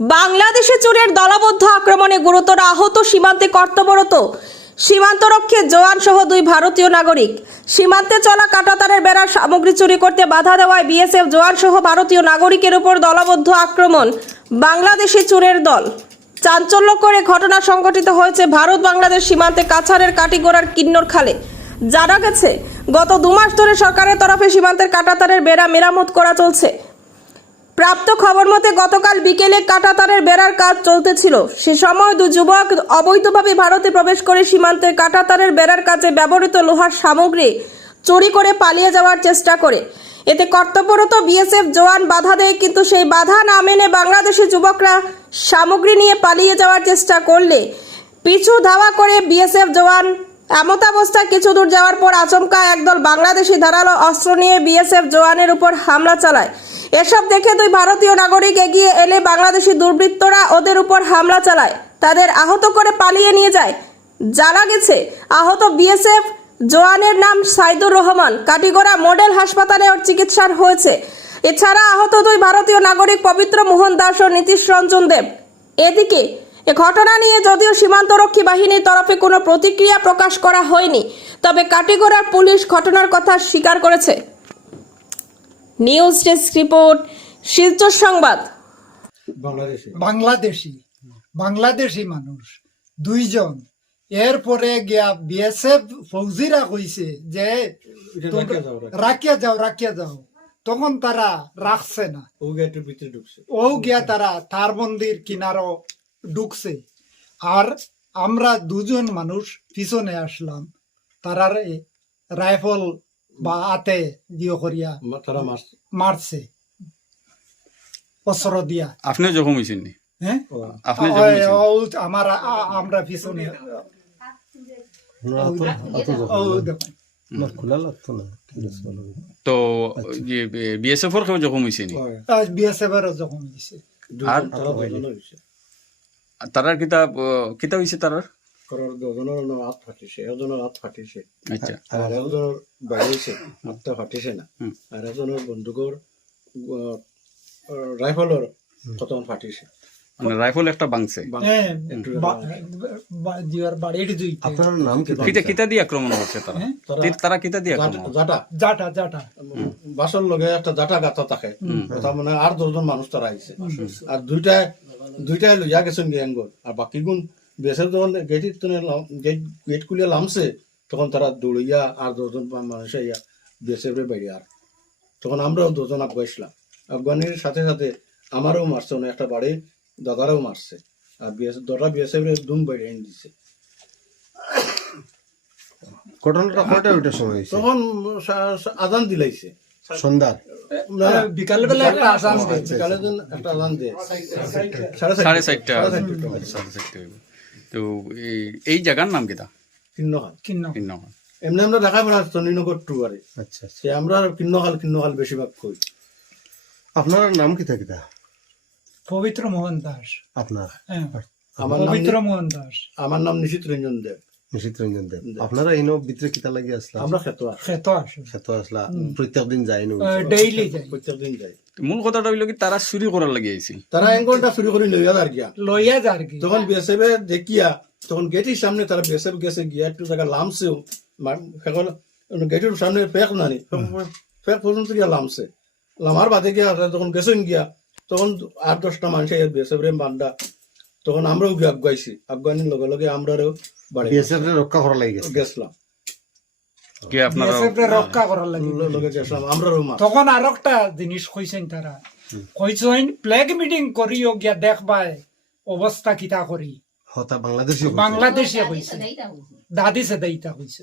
বাংলাদেশে চোরের দলবদ্ধ আক্রমণে গুরুতর আহত সীমান্তে কর্তব্যরত সীমান্তরক্ষী জওয়ান সহ 2 ভারতীয় নাগরিক। সীমান্তে চলা কাঁটাতারের বেড়ার সামগ্রী চুরি করতে বাধা দেওয়ায় বিএসএফ জওয়ান সহ ভারতীয় নাগরিকের উপর দলবদ্ধ আক্রমণ বাংলাদেশি চোরের দল। চাঞ্চল্যকর ঘটনা সংঘটিত হয়েছে ভারত বাংলাদেশ সীমান্তে কাছাড়ের কাটিগড়ার কিন্নর খালে। জানা গেছে গত 2 মাস ধরে সরকারের তরফে সীমান্তের কাঁটাতারের বেড়া মেরামত করা চলছে। প্রাপ্ত খবর মতে গতকাল বিকেলে কাঁটাতারের বেড়ার কাজ চলতেছিল। সে সময় 2 যুবক অবৈধভাবে ভারতে প্রবেশ করে সীমান্তের কাঁটাতারের বেড়ার কাজে ব্যবহৃত লোহার সামগ্রী চুরি করে পালিয়ে যাওয়ার চেষ্টা করে। এতে কর্তব্যরত বিএসএফ জওয়ান বাধা দেয়, কিন্তু সেই বাধা না মেনে বাংলাদেশি যুবকরা সামগ্রী নিয়ে পালিয়ে যাওয়ার চেষ্টা করলে পিছু ধাওয়া করে বিএসএফ জওয়ান। এমতাবস্থায় কিছু দূর যাওয়ার পর আচমকা একদল বাংলাদেশি ধারালো অস্ত্র নিয়ে বিএসএফ জওয়ানের উপর হামলা চালায়। এসব দেখে 2 ভারতীয় নাগরিক এগিয়ে এলে বাংলাদেশি দুর্বৃত্তরা ওদের উপর হামলা চালায়, তাদের আহত করে পালিয়ে নিয়ে যায়। জানা গেছে আহত বিএসএফ জওয়ানের নাম সাইদুর রহমান। কাটিগড়া মডেল হাসপাতালে ওর চিকিৎসা হয়েছে। এছাড়া আহত 2 ভারতীয় নাগরিক পবিত্র মোহন দাস ও নীতিশ রঞ্জন দেব। এদিকে এ ঘটনা নিয়ে যদিও সীমান্তরক্ষী বাহিনীর তরফে কোনো প্রতিক্রিয়া প্রকাশ করা হয়নি, তবে কাটিগড়ার পুলিশ ঘটনার কথা স্বীকার করেছে। নিউজ ডেস্ক রিপোর্ট, শিলচর সংবাদ। বাংলাদেশি মানুষ 2 জন। এরপরে গিয়া বিএসএফ ফৌজিরা কইছে যে রাখিয়া যাও, তখন তারা রাখছে না। ও গিয়া তারা তার মন্দির কিনারও ঢুকছে। আর আমরা 2 জন মানুষ পিছনে আসলাম, তারার রাইফল বা আতে দিয়ে করিয়া তারা মারছে অস্ত্র দিয়া। আপনি জখম হয়েছেন নি? হ্যাঁ, আপনি আমরা পিছনে তো বিএসএফ এর কেউ জখম হয়েছে নি? বিএসএফ এর যখন দিছে। আর তারার কিতা হয়েছে? তারার হাত ফাটিছে, এজনের হাত ফাটিছে, আচ্ছা, আর এজনের বাড়িছে হাতটা ফাটিছে না, আর এজনের বন্দুকের রাইফলের প্রথম ফাটিছে, মানে রাইফল একটা বাংছে। আপনার নাম কিতা দিয়ে আক্রমণ করছে তারা? তারা কিতা দিয়ে আক্রমণ? জাটা বাসর লগে একটা জাটা গাতা থাকে, তার মানে আর 2 জন মানুষ তারা আইছে। আর দুইটাই লইয়া গেছেন গ্যাঙ্গল। আর বাকি গুণ বেসের যখন গেট খুলিয়া লামছে, তখন তারা দৌড়িয়া আর 2 জন মানুষ আইয়া বেসের বাইরে। আর তখন আমরাও 2 জন আফগাইছিলাম। আফগানির সাথে সাথে আমারও মারছে, একটা বাড়ি দাদারাও মারছে। আর বিএসএফ দুম বাইরে এনে দিছে। ঘটনাটা কয়টা ওইটার সময় হয়েছে? তখন আজান দিলাইছে সন্ধ্যার বিকালবেলা একটা আসাম বিকালের দিন একটা আজান দেয় 4:30। তো এই জায়গার নাম কিতা? কিন্নহাল। কিন্নহাল। এমনি আমরা দেখা বেড়া চন্ডীনগর টু আরে। আচ্ছা, সে আমরা কিন্নহাল বেশিরভাগ কই। আপনার নাম কিতা কিতা? পবিত্র মোহন দাস। আপনার? আমার নাম নিশিত রঞ্জন দেব। নিশিত রঞ্জন দেব। আপনারা এইনো ভিতরে কিতা লাগি আসলা? আমরা খেতো আসলা প্রত্যেকদিন যাই নো? ডেইলি যাই, প্রত্যেকদিন যাই। মূল কথাটা হইল কি, তারা চুরি করার লাগি আইছিল। তারা এঙ্গলটা চুরি করে লইয়া যার গিয়া তখন বিএসএফ দেখিয়া, তখন গেটের সামনে তারা বিএসএফ গেছে গিয়া একটু জায়গা লামছেও। গেটের সামনে ফেক নানি ফেক পর্যন্ত গিয়া লামছে। লামার বাদে গিয়া তখন গেছেন গিয়া, তখন 8-10টা মানুষ বিএসএফ রে বান্ডা। তখন আমরাও গিয়ে আফগানির লগে লগে আমরাও বিএসএফ রে রক্ষা করা লাগি গেছিলাম। কি আপনারা রক্ষা করার লাগি লগে গেছিলাম আমরাও। তখন আর একটা জিনিস কইছেন, তারা কইছেন প্লেগ মিটিং করিও গিয়া দেখবাই অবস্থা কিতা করি। হতা বাংলাদেশি কইছে, দাদি সে দেইতা কইছে।